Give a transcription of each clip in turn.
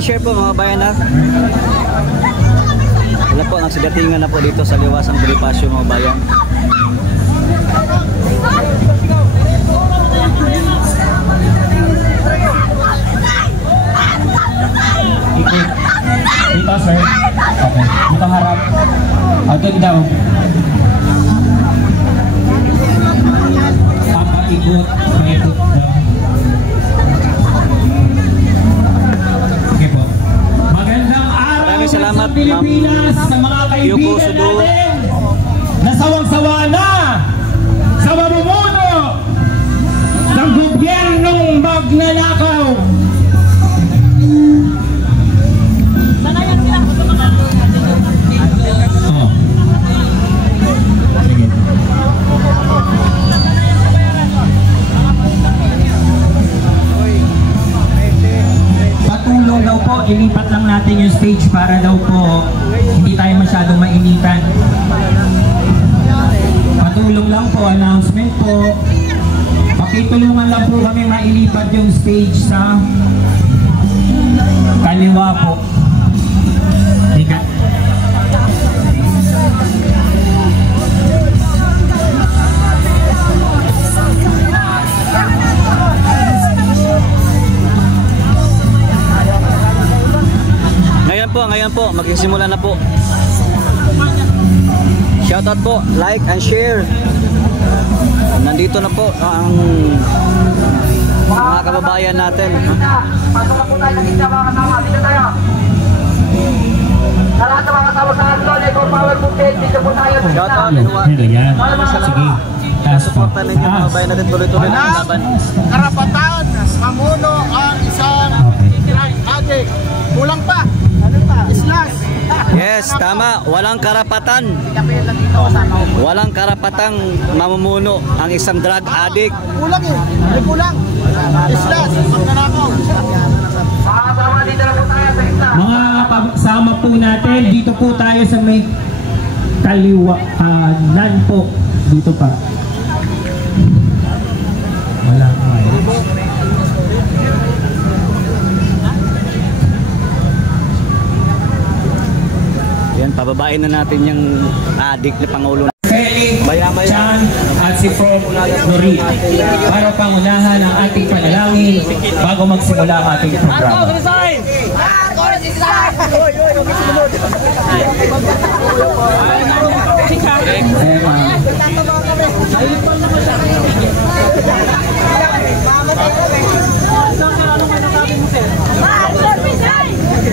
share po mga bayan ha. Wala po, nagsagatingan na po dito sa Liwasang Bonifacio mga bayan. Dito sir. Okay. Dito harap. Doon daw. Papaikot. Paikot daw. Okay po. Magandang araw salamat, sa Pilipinas sa mga kaibigan natin na sawang-sawa na sa mamumuno ng gobyernong magnanakaw. Patulong daw po, ilipat lang natin yung stage para daw po hindi tayo masyadong mainitan. Patulong lang po, announcement po. Pakitulungan lang po kami mailipat yung stage sa kaliwa po. Ika. po, ngayon po, magsisimula na po. Shoutout po, like and share. Nandito na po ang mga kababayan natin. Pasok na po tayo ng isa mga kasama. Dito tayo. Sa lahat ng mga kasama sa Lord, Ego Power Movement, dito po tayo. Shoutout, Hello, yan. Sige. Taas pa. supportan ninyo mga kababayan natin, tuloy-tuloy na ang laban. Karapatan, mamuno ang isang drug addict. Kulang pa. Islas. Yes, tama. Walang karapatan. Walang karapatang mamumuno ang isang drug addict. Kulang eh. May kulang. Islas. Magnanakaw. Mga kasama, dito na po tayo sa isa. Mga kasama po natin, dito po tayo sa may kaliwa, kanan po. Dito pa. Wala pa. Yan, pababain na natin yung addict na Pangulo. Felix, Chan, at si Prof. Nori para pangunahan ang ating panalangin bago magsimula ang ating programa.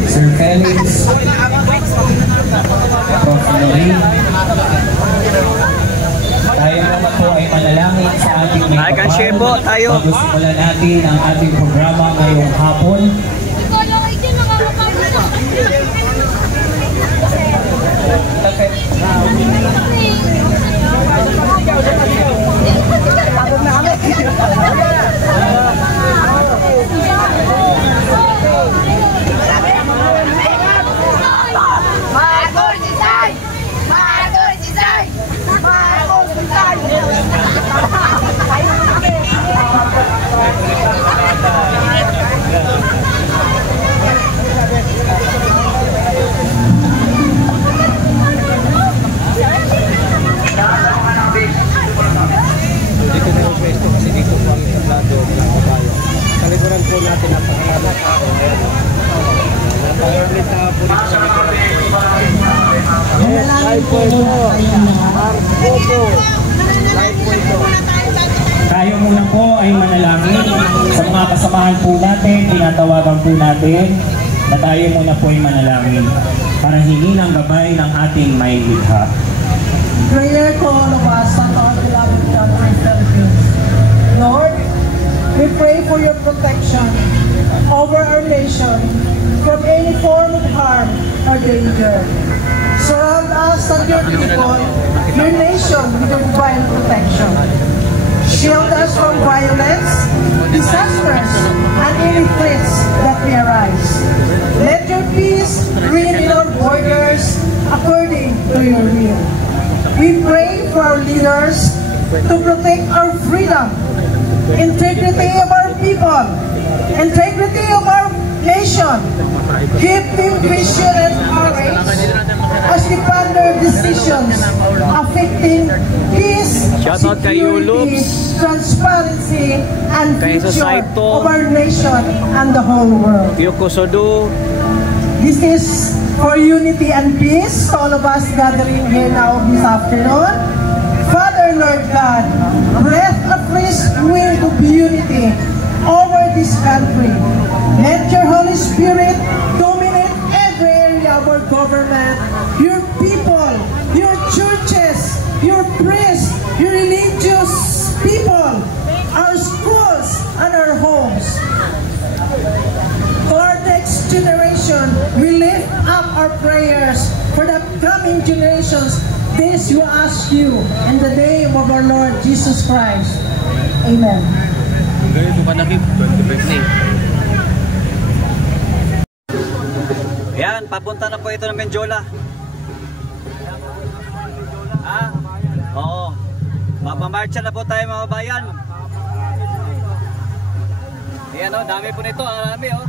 Sir Felix, Prof. Nori, tayo naman po ay manalangin sa ating may Like and share po tayo. bago simulan natin ang ating programa ngayong hapon. Dito na yung pwesto kasi dito po ang entablado ng kabayo. Sa likuran po natin ang pangalan sa ako. Napangalit na po dito sa likuran. Yes, live po ito. Marco po. Live po ito. Tayo muna po ay manalangin sa mga kasamahan po natin, tinatawagan po natin na tayo muna po ay manalangin para hingin ang gabay ng ating may likha. Prayer to all of us and our beloved country, Philippines. Lord, we pray for your protection over our nation from any form of harm or danger. Surround us and your people, your nation with your divine protection. Shield us from violence, disasters, and any threats that may arise. Let your peace reign in our borders according to your will. We pray for our leaders to protect our freedom, integrity of our people, integrity of our nation. Give them vision and courage as they ponder decisions affecting peace, Shoutout kay security, Yulups, transparency, and kay future Sosaito, of our nation and the whole world. Yoko Sodo. This is for unity and peace, all of us gathering here now this afternoon. Father, Lord God, breath a fresh wind of unity over this country. Let your Holy Spirit dominate every area of our government, your people, your churches, your priests, your religious people, our schools, and our homes. For our next generation, we lift up our prayers for the coming generations. This we ask you in the name of our Lord Jesus Christ. Amen. Yan, papunta na po ito ng Menjola. Ah, oo. Mapamarcha na po tayo mga bayan. Ayan o, dami po nito, marami o.